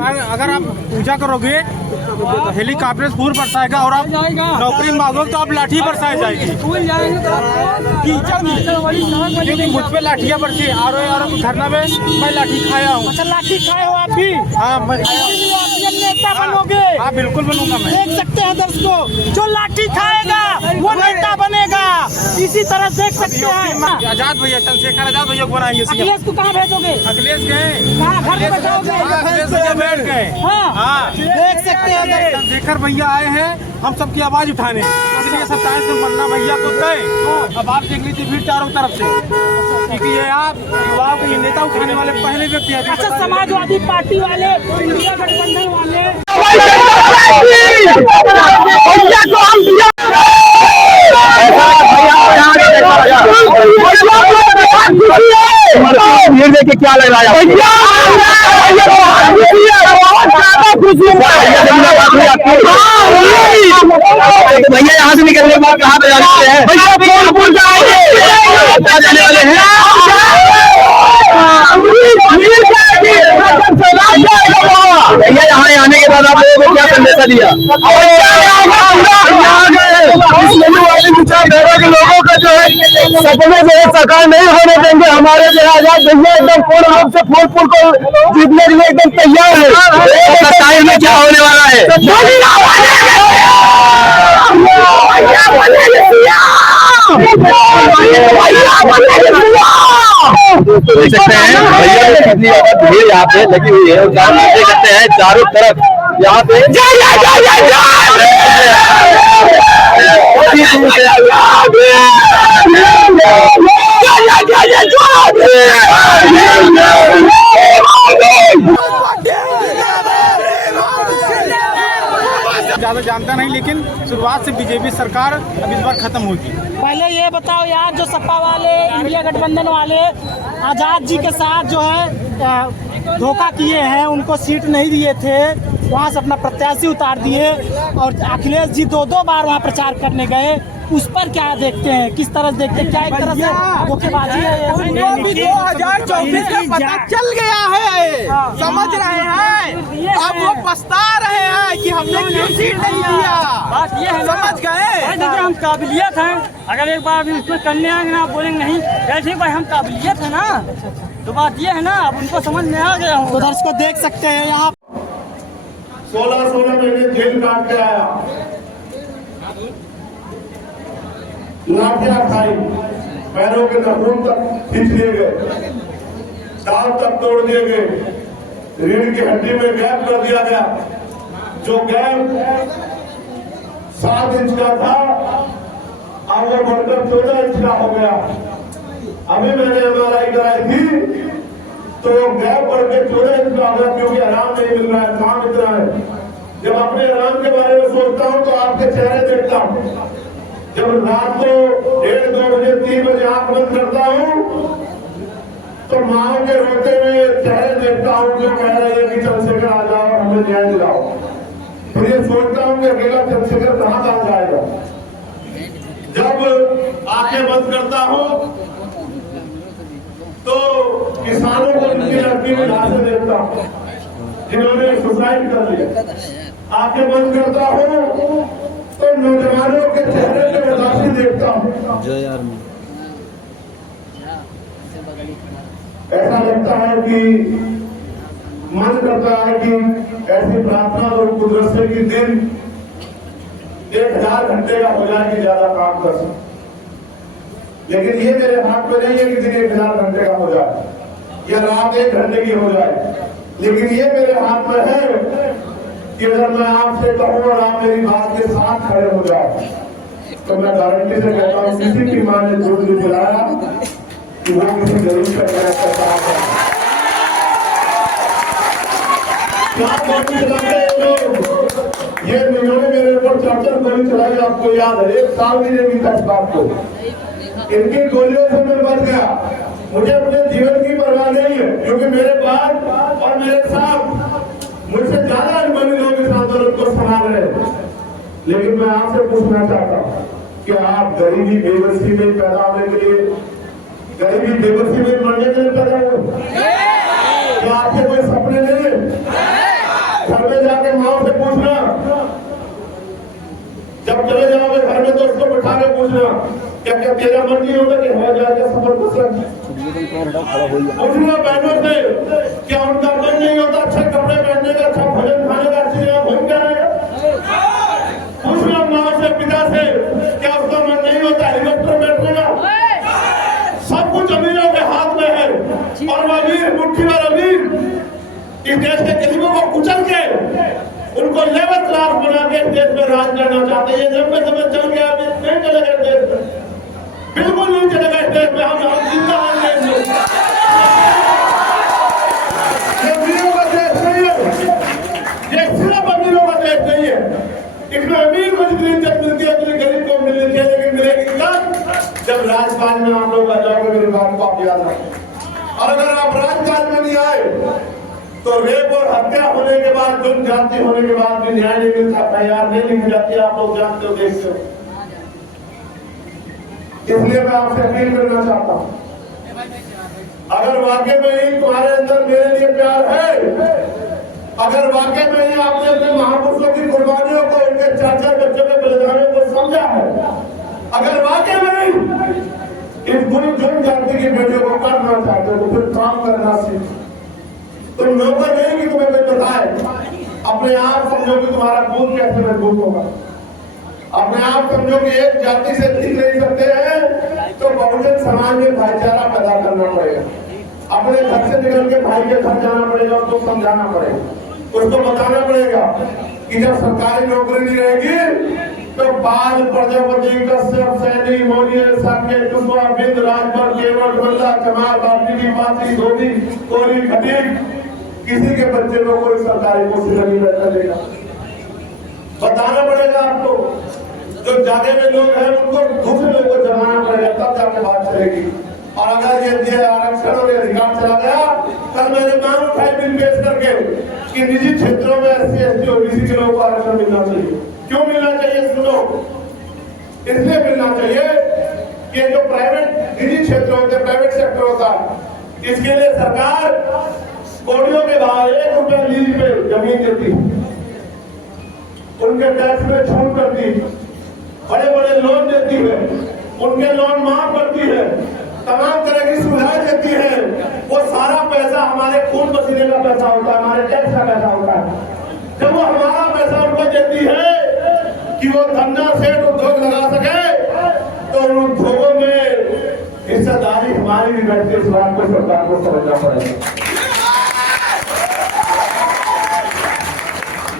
अगर आप पूजा करोगे तो हेलीकॉप्टर फूल बरसाएगा और आप नौकरी मांगोगे तो आप लाठी बरसाई जाएगी। क्योंकि मुझ पे लाठियाँ बरसी आरो धरना में मैं लाठी खाया हूँ। अच्छा, लाठी खाए हो आप भी? हाँ, मैं नेता बनोगे? हाँ, बिल्कुल बनूंगा मैं। देख सकते हैं दर्शकों, जो लाठी खाएगा वो नेता बनेगा। इसी तरह देख सकते हैं आजाद भैया, चंद्रशेखर आजाद भैया को बनाएंगे। अखिलेश को कहाँ भेजोगे? अखिलेश गए, कहाँ घर में बैठाओगे? बैठ गए। हाँ, देख सकते हैं चंद्रशेखर भैया आए हैं हम सबकी आवाज उठाने, इसलिए 27 में मन्ना भैया को गए। अब आप देख लीजिए भीड़ चारों तरफ से, क्योंकि ये आप युवाओं के नेता उठाने वाले पहले व्यक्ति हैं। अच्छा, समाजवादी पार्टी वाले, इंडिया गठबंधन वाले भीड़ देख के क्या लग रहा है? भैया यहाँ से निकलने के बाद कहाँ पे जाने वाले हैं? जाने वाले हैं भैया। यहाँ आने के बाद आप लोगों को क्या संदेशा दिया? विचारधारा के लोगों का जो है सपने जो है साकार नहीं होने देंगे। हमारे जो आजाद भैया एकदम पूर्ण रूप से फूलपुर को जीतने के लिए एकदम तैयार है। टाइम में क्या होने वाला है? देख सकते हैं भैया कितनी ज्यादा भीड़ यहाँ पे लगी हुई है और देख सकते हैं चारों तरफ यहाँ पे ज्यादा जानता नहीं, लेकिन शुरुआत से बीजेपी सरकार अब इस बार खत्म होगी। पहले ये बताओ यार, जो सपा वाले, इंडिया गठबंधन वाले आजाद जी के साथ जो है धोखा किए हैं, उनको सीट नहीं दिए थे, वहाँ से अपना प्रत्याशी उतार दिए और अखिलेश जी दो बार वहाँ प्रचार करने गए। उस पर क्या देखते हैं, किस तरह देखते हैं? क्या एक तरह से धोखेबाजी है? उनको भी 2024 में पता चल गया है, समझ रहे हैं। अब वो पछता रहे हैं कि हमने क्यों सीट नहीं दिया। बात ये है, समझ गए। देखिए हम काबिलियत हैं, अगर एक बार अभी उसमें करने आएंगे ना, आप बोलेंगे नहीं ठीक भाई हम काबिलियत है ना, तो बात ये है ना, अब उनको समझ में आ गया। तो दर्शकों देख सकते हैं यहाँ 16 महीने जेल काट के आया, लाठियां खाई, पैरों के नाखून तक खींच लिए गए, दांत तक तोड़ दिए गए, रीढ़ की हड्डी में गैप कर दिया गया। जो गैप 7 इंच का था अब वो बढ़कर 14 इंच का हो गया। अभी मैंने MRI कराई थी तो गैप बढ़ के 14 इंच का हो गया, क्योंकि आराम नहीं मिल रहा है, काम इतना है। जब अपने आराम के बारे में सोचता हूँ तो आपके चेहरे देखता हूँ। जब रात को 1-2 बजे 3 बजे आंख बंद करता हूँ तो माओ के रोते हुए चेहरे देखता हूँ जो कह रहे हैं कि चंद्रशेखर आ जाओ, हमें न्याय दिलाओ। फिर ये सोचता हूँ कि अकेला चंद्रशेखर कहाँ जाएगा। जब आंखें बंद करता हूँ तो किसानों को उनकी लड़की में लाशें देखता हूँ जिन्होंने सुसाइड कर लिया। आंखें बंद करता हूँ तो नौजवानों के चेहरे पे उदासी देखता हूँ। ऐसा लगता है कि मन करता है कि ऐसी प्रार्थना और कुदरत से कि दिन 1000 घंटे का हो जाए कि ज्यादा काम कर सके, लेकिन ये मेरे हाथ में नहीं है कि दिन 1000 घंटे का हो जाए या रात 1 घंटे की हो जाए, लेकिन ये मेरे हाथ में है कि अगर मैं आपसे कहूँ और आप मेरी बात के साथ खड़े हो जाओ तो मैं गारंटी से कहता हूँ किसी की मां ने दूध नहीं पिलाया कि वो किसी गरीब का करता है। ये इन्होंने मेरे ऊपर 4 गोली चलाई, आपको याद है, 1 साल भी नहीं बीता इस बात को। इनकी गोलियों से मैं बच गया। मुझे अपने जीवन की परवाह नहीं है, क्योंकि मेरे बाद और मेरे साथ मुझसे ज्यादा अभिमानी लोग इस आंदोलन को संभाल रहे हैं। लेकिन मैं आपसे पूछना चाहता हूँ कि आप गरीबी बेबसी में पैदा होने के लिए, गरीबी बेबसी में मरने के लिए पैदा हुए? क्या आपके कोई सपने नहीं है? जाके माँ से पूछना, जब चले जाओगे घर में तो उसको बिठा के पूछना क्या क्या तेरा मन नहीं होता कि हवाई जहाज का सफर पूछना बहनों से क्या उनका मन नहीं होता अच्छे कपड़े पहनने का, अच्छा भोजन खाने का, अच्छी जगह घूम के आने का। पूछना माँ से, पिता से क्या उसका मन नहीं होता हेलीकॉप्टर बैठने का। सब कुछ अमीरों के हाथ में है और वो अमीर मुट्ठी भर अमीर इस देश के गरीबों को कुचल के उनको लेवल क्लास बना के देश में राज करना चाहते हैं। ये लंबे समय चल गया, अभी नहीं चलेगा देश में, बिल्कुल नहीं चलेगा इस देश में। हम जिंदा हैं देश में। ये अमीरों का देश नहीं है, ये सिर्फ अमीरों का देश नहीं है। इसमें अमीर को जितनी इज्जत मिलती है उतनी गरीब को मिलनी चाहिए, लेकिन मिलेगी कब? जब राजकाज में आप लोग आ जाओगे। मेरी बात को आप याद रखें। और अगर आप राजकाज में नहीं आए तो रेप और हत्या होने के बाद, जुर्म जाति होने के बाद भी न्याय नहीं मिलता, तैयार नहीं लिखी जाती। आप लोग जानते हो, देखते हो। इसलिए मैं आपसे अपील करना चाहता हूं, अगर वाकई में ही तुम्हारे अंदर मेरे लिए प्यार है, अगर वाकई में ही आपने अपने महापुरुषों की कुर्बानियों को, उनके 4-4 बच्चों के बलिदानों को समझा है, अगर वाकई में ही इस बुरी जुर्म जाति की बेटियों को करना चाहते हो तो फिर काम करना सीखो। तुम नौकर नहीं कि तुम्हें कोई बताए, अपने आप समझो कि तुम्हारा खून कैसे मजबूत होगा। अपने आप समझो कि एक जाति से ठीक नहीं सकते हैं तो बहुजन समाज में भाईचारा पैदा करना पड़ेगा। अपने घर से निकल के भाई के घर जाना पड़ेगा, उसको समझाना पड़ेगा, उसको बताना पड़ेगा कि जब सरकारी नौकरी नहीं रहेगी तो बाल, प्रजापति, कश्यप, सैनी, मौर्य, साक्य, कुशवा, बिंद, राजभर, केवट, बल्ला, चमार, बाल्मीकि, पासी, धोबी, कोरी, खटीक, किसी के बच्चे को कोई सरकारी कुर्सी नहीं बैठा देगा। बताना पड़ेगा आपको। जो जागे हुए लोग हैं उनको दूसरे लोगों को जमाना पड़ेगा, तब जाके बात चलेगी। और अगर ये आरक्षण और अधिकार चला गया, कल मैंने मांग उठाई बिल पेश करके कि निजी क्षेत्रों में SC, ST, OBC के लोगों को आरक्षण मिलना चाहिए। क्यों मिलना चाहिए? सुनो, इसलिए मिलना चाहिए कि जो प्राइवेट निजी क्षेत्र होते हैं, प्राइवेट सेक्टर होता है, इसके लिए सरकार कौड़ियों के भाव 1 रुपया लीज पे जमीन देती, उनके टैक्स में छूट करती, बड़े बड़े लोन देती है, उनके लोन माफ करती है, तमाम तरह की सुविधाएं देती है। वो सारा पैसा हमारे खून पसीने का पैसा होता है, हमारे टैक्स का पैसा होता है। जब वो हमारा पैसा उनको देती है कि वो धंधा सेठ उद्योग लगा सके तो उन उद्योगों में हिस्सेदारी हमारी भी बैठती है। इस बात को सरकार को समझना पड़ेगा।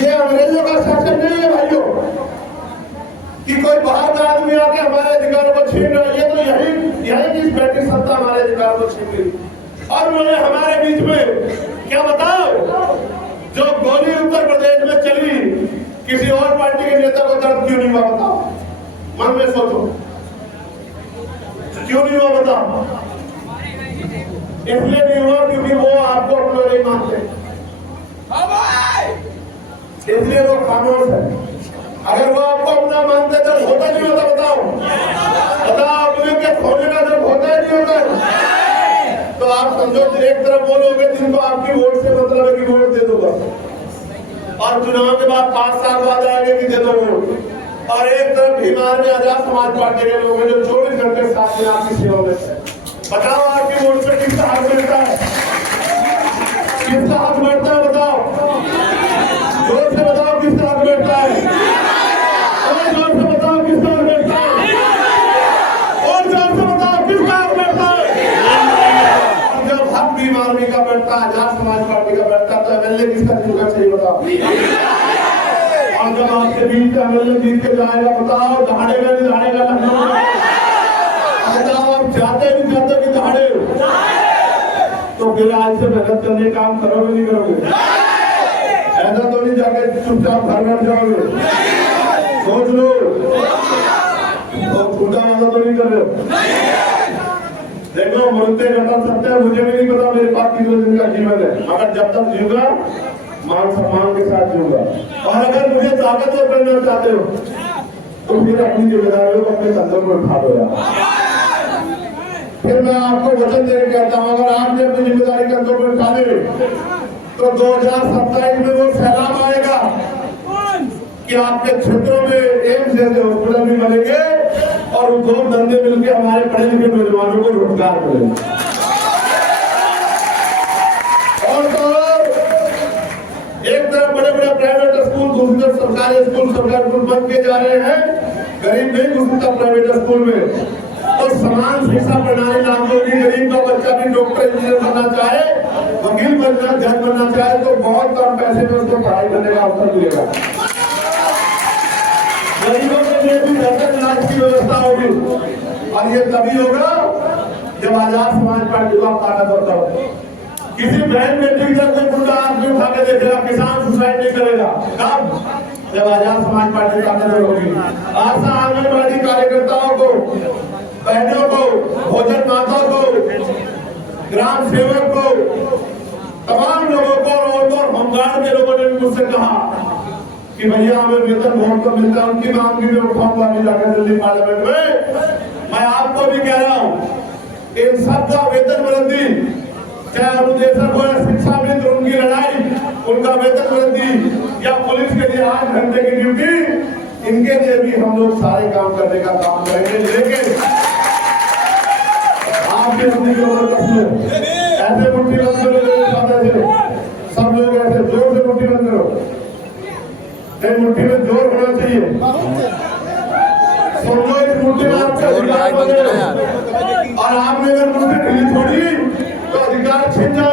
ये अंग्रेजों का शासन नहीं है भाइयों कि कोई बाहर का आदमी आके हमारे अधिकारों को छीन रहा है। ये तो यही की ब्रिटिश सत्ता हमारे अधिकारों को छीन रही। और उन्होंने हमारे बीच में क्या बताओ, जो गोली उत्तर प्रदेश में चली, किसी और पार्टी के नेता को दर्द क्यों नहीं हुआ बताओ? मन में सोचो, क्यों नहीं हुआ बताओ? इसलिए नहीं हुआ क्योंकि वो आपको अपना नहीं मानते, इसलिए वो खामोश है। अगर वो आपको अपना मानते तो होता नहीं होता बताओ? बताओ, अपने के खोने का जब होता ही नहीं होता तो आप समझो एक तरफ वो लोग हैं जिनको आपकी वोट से मतलब है कि वोट दे दो बस, और चुनाव के बाद 5 साल बाद आएंगे कि दे दो वोट। और एक तरफ भीमार में आजाद समाज पार्टी के लोग हैं जो 24 घंटे साथ में आपकी सेवा में है। बताओ आपकी वोट से किसका हक मिलता है? किसका हक मिलता है बताओ? जोर से बताओ किसका हक मिलता है? और जोर से बताओ किसका हक मिलता है? और जोर से बताओ किसका हक मिलता है? और जब हक भीम आर्मी का बैठता है, आजाद समाज पार्टी का बैठता है, तो MLA किसका चुनना चाहिए बताओ? और जब आपके बीच का MLA जीत के जाएगा बताओ, दहाड़ेगा नहीं दहाड़ेगा? बताओ, आप जाते नहीं जाते कि दहाड़े? तो फिर आज से मेहनत करने काम करोगे नहीं करोगे? ऐसा तो नहीं जाके चुपचाप घर बैठ जाओगे? सोच लो, तो छोटा वादा तो नहीं कर रहे हो? देखो, बोलते कर सकते हैं, मुझे भी नहीं पता मेरे पास कितने दिन का जीवन है, मगर जब तक जीऊंगा मान सम्मान के साथ जीऊंगा। और अगर मुझे ताकतवर करना चाहते हो तो फिर अपनी जिम्मेदारियों को अपने कंधों पर उठा दो यार। फिर मैं आपको वचन देकर कहता हूँ, अगर आपने अपनी जिम्मेदारी कंधों पर उठा ली तो 2027 में वो सैलाब आएगा कि आपके क्षेत्रों में एम्स जैसे हॉस्पिटल भी बनेंगे और उद्योग धंधे मिलकर हमारे पढ़े लिखे नौजवानों को रोजगार मिलेगा। और तो एक तरफ बड़े बड़े प्राइवेट स्कूल, दूसरी तरफ सरकारी स्कूल बंद किए जा रहे हैं। गरीब नहीं घुस सकता प्राइवेट स्कूल में। और समान शिक्षा प्रणाली लागू होगी। गरीब का बच्चा भी डॉक्टर इंजीनियर बनना चाहे, वकील बनना, जज बनना चाहे तो बहुत कम पैसे में उसको पढ़ाई करने का अवसर मिलेगा। गरीबों के लिए भी बेहतर इलाज की व्यवस्था होगी और ये तभी होगा जब आजाद समाज पार्टी को ताकत होता हो। किसी बहन बेटी की तरफ से गुंडा आदमी उठा के देखेगा, किसान सुसाइड नहीं करेगा। कब? जब आजाद समाज पार्टी ताकतवर होगी। आशा आंगनबाड़ी कार्यकर्ताओं को, बहनों को, भोजन माताओं को, ग्राम सेवक को, तमाम लोगों को और होमगार्ड के लोगों ने भी मुझसे कहा कि भैया हमें वेतन बहुत कम मिलता है। उनकी मांग भी मैं उठाऊंगा अभी जाकर दिल्ली पार्लियामेंट में। मैं आपको भी कह रहा हूँ, इन सबका वेतन वृद्धि, चाहे अनुदेशक हो या शिक्षा मित्र, उनकी लड़ाई, उनका वेतन वृद्धि या पुलिस के लिए 8 घंटे की ड्यूटी, इनके लिए भी हम लोग सारे काम करने का काम करेंगे। लेकिन आपके अपनी ऐसे मुट्ठी बंद करो, सब लोग ऐसे जोर से मुट्ठी बंद करो। मुट्ठी में जोर होना चाहिए। समझो इस मुट्ठी में आपका अधिकार बने और आपने अगर मुट्ठी ढीली छोड़ी तो अधिकार छिन जाए।